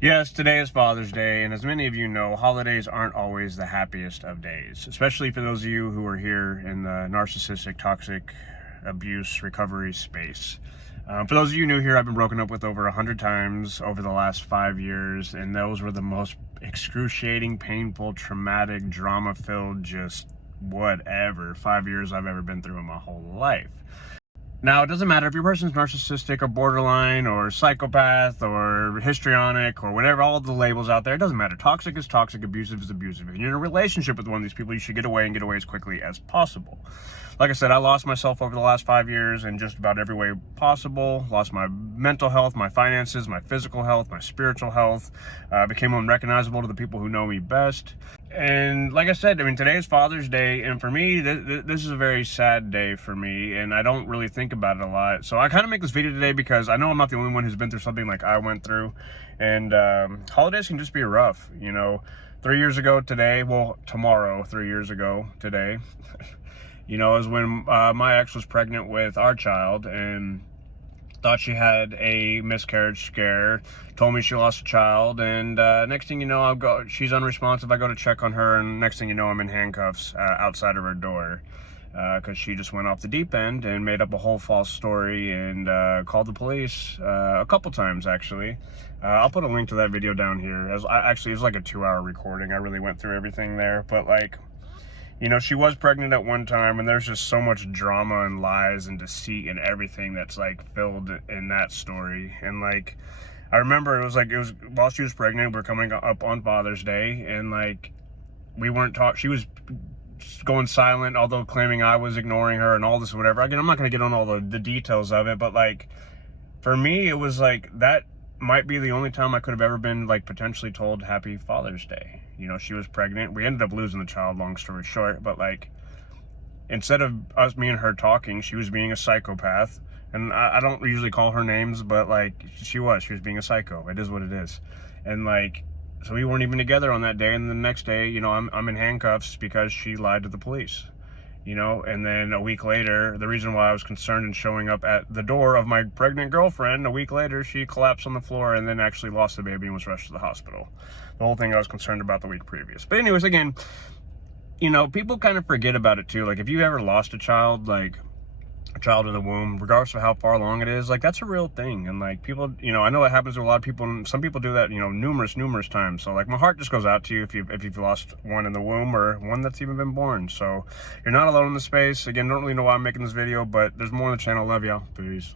Yes, today is Father's Day, and as many of you know, holidays aren't always the happiest of days, especially for those of you who are here in the narcissistic, toxic abuse recovery space. For those of you new here, I've been broken up with over 100 times over the last 5 years, and those were the most excruciating, painful, traumatic, drama-filled, just whatever 5 years I've ever been through in my whole life. Now, it doesn't matter if your person's narcissistic or borderline or psychopath or histrionic or whatever, all the labels out there, it doesn't matter. Toxic is toxic, abusive is abusive. If you're in a relationship with one of these people, you should get away and get away as quickly as possible. Like I said, I lost myself over the last 5 years in just about every way possible. Lost my mental health, my finances, my physical health, my spiritual health. Became unrecognizable to the people who know me best. And like I said, I mean, today is Father's Day, and for me, this is a very sad day for me, and I don't really think about it a lot. So I kind of make this video today because I know I'm not the only one who's been through something like I went through, and holidays can just be rough, you know. 3 years ago today, well, tomorrow, 3 years ago today, you know, is when my ex was pregnant with our child, and thought she had a miscarriage scare, told me she lost a child, and next thing you know, she's unresponsive. I go to check on her, and next thing you know, I'm in handcuffs outside of her door because she just went off the deep end and made up a whole false story and called the police a couple times, actually. I'll put a link to that video down here. Actually, it was like a 2-hour recording. I really went through everything there, but like, you know, she was pregnant at one time, and there's just so much drama and lies and deceit and everything that's like filled in that story. And like, I remember it was while she was pregnant, we're coming up on Father's Day, and like, we weren't she was going silent, although claiming I was ignoring her and all this whatever. Again, I'm not going to get on all the details of it, but like, for me, it was like, that might be the only time I could have ever been like potentially told Happy Father's Day. You know, she was pregnant. We ended up losing the child, long story short, but like, instead of me and her talking, she was being a psychopath. And I don't usually call her names, but like, she was being a psycho. It is what it is. And like, so we weren't even together on that day, and the next day, you know, I'm in handcuffs because she lied to the police. You know, and then a week later, the reason why I was concerned in showing up at the door of my pregnant girlfriend, a week later, she collapsed on the floor and then actually lost the baby and was rushed to the hospital. The whole thing I was concerned about the week previous. But anyways, again, you know, people kind of forget about it too. Like, if you ever lost a child, like a child in the womb, regardless of how far along it is, like, that's a real thing. And like, people, you know, I know it happens to a lot of people, and some people do that, you know, numerous times. So like, my heart just goes out to you if you've lost one in the womb or one that's even been born. So you're not alone in the space. Again, don't really know why I'm making this video, but there's more on the channel. Love y'all. Peace.